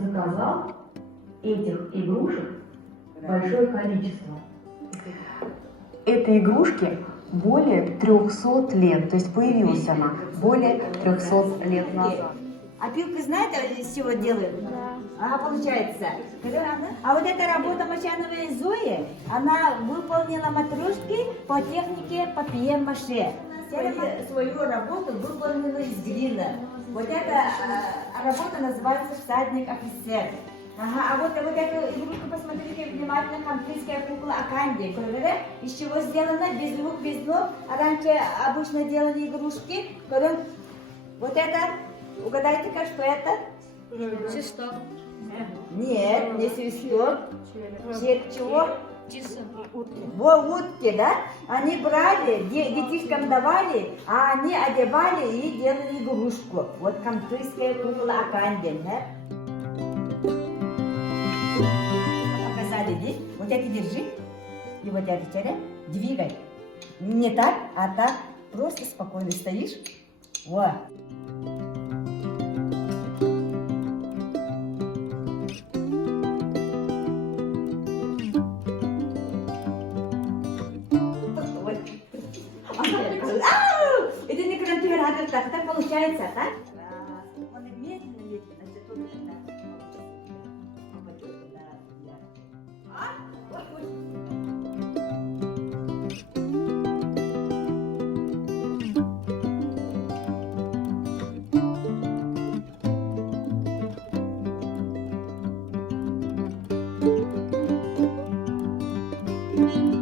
Заказал этих игрушек большое количество. Этой игрушки более 300 лет, то есть появилась она более 300 лет назад. А пилка знает, из чего делают? Да. Ага, получается. А вот эта работа Мочановой Зои, она выполнила матрешки по технике папье-маше. Свою работу выполнила из глины. Вот эта работа называется «Всадник-офицер». Ага, а вот эту игрушку посмотрите внимательно, хампинская кукла Аканди. Из чего сделана? Без рук, без ног. А раньше обычно делали игрушки. Вот это, угадайте-ка, что это? Свисток. Нет, не свисток. Чего? Тиса. Утки, да? Они брали, детишкам давали, а они одевали и делали игрушку. Вот хампинская кукла Аканди, да? Показали здесь. Вот это держи. И вот это теперь двигай. Не так, а так. Просто спокойно стоишь. Вот. Это не крантуер, так получается, так? Он медленно, медленно, все тоже так. Thank you.